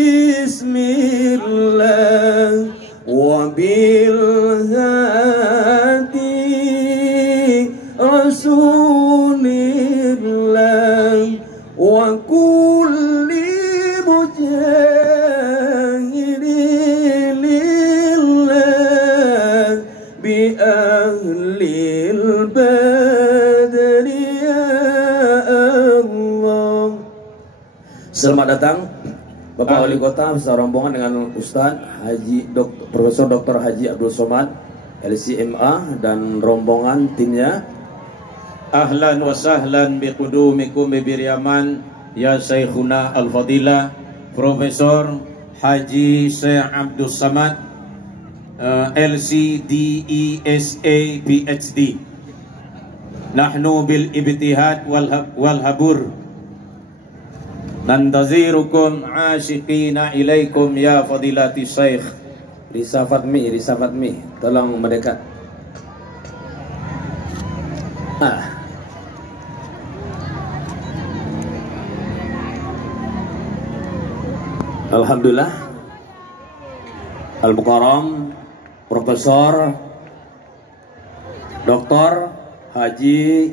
Bismillah wa bil hadi Rasulillah wa kulli mujahidin lillah bi ahlil badri ya Allah. Selamat datang Bapak Wali Kota beserta rombongan dengan Ustadz Profesor Dr. Haji Abdul Somad LCMA dan rombongan timnya. Ahlan wa sahlan biqudumikum bibiryaman ya Syekhuna Al-Fadilah Profesor Haji Syekh Abdul Somad LCDESA PhD. Nahnu bil ibtihad wal habur nantazirukum asyiqina ilaikum ya fadilati syekh. Risa Fatmi, tolong mendekat. Alhamdulillah, Al-Mukarram Profesor Dr. Haji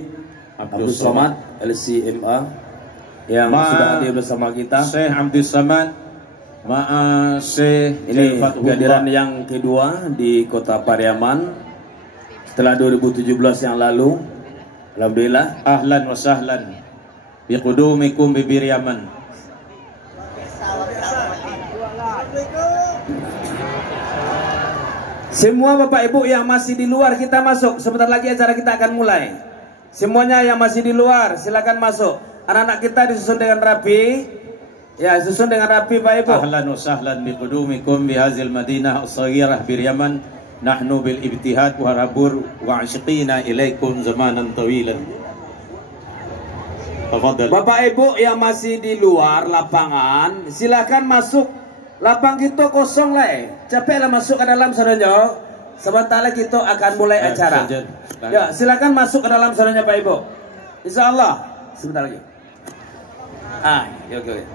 Abdul Somad LCMA yang sudah hadir bersama kita. Syekh Abdul Somad ini kehadiran yang kedua di Kota Pariaman setelah 2017 yang lalu. Alhamdulillah. Ahlan wa sahlan biqudumikum bibiryaman. Semua Bapak Ibu yang masih di luar kita masuk. Sebentar lagi acara kita akan mulai. Semuanya yang masih di luar silakan masuk. Anak-anak kita disusun dengan rapi. Ya, susun dengan rapi Pak Ibu. Ahlan wa sahlan biqudumikum bihazil madinah as-saghirah biryaman. Nahnu bil ibtihad wa rabur wa asyiqina ilaikum zamanan tawilan. Tafadhal. Bapak Ibu yang masih di luar lapangan silakan masuk. Lapang kita kosong lah. Capeklah masuk ke dalam saudara. Sebentar lagi kita akan mulai acara. Ya, silakan masuk ke dalam saudara Pak Ibu. Insyaallah sebentar lagi. Oke.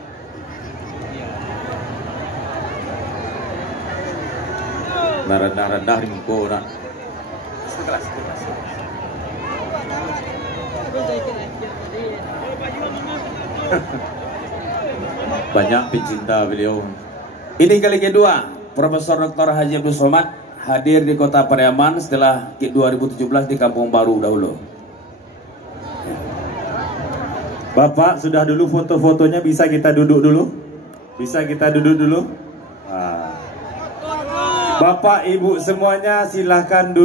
Rendah-rendah di muka orang. Banyak pencinta beliau. Ini kali kedua Profesor Dr. Haji Abdul Somad hadir di Kota Pariaman setelah 2017 di Kampung Baru dahulu. Bapak sudah dulu foto-fotonya, bisa kita duduk dulu? Bisa kita duduk dulu? Bapak Ibu semuanya silahkan duduk.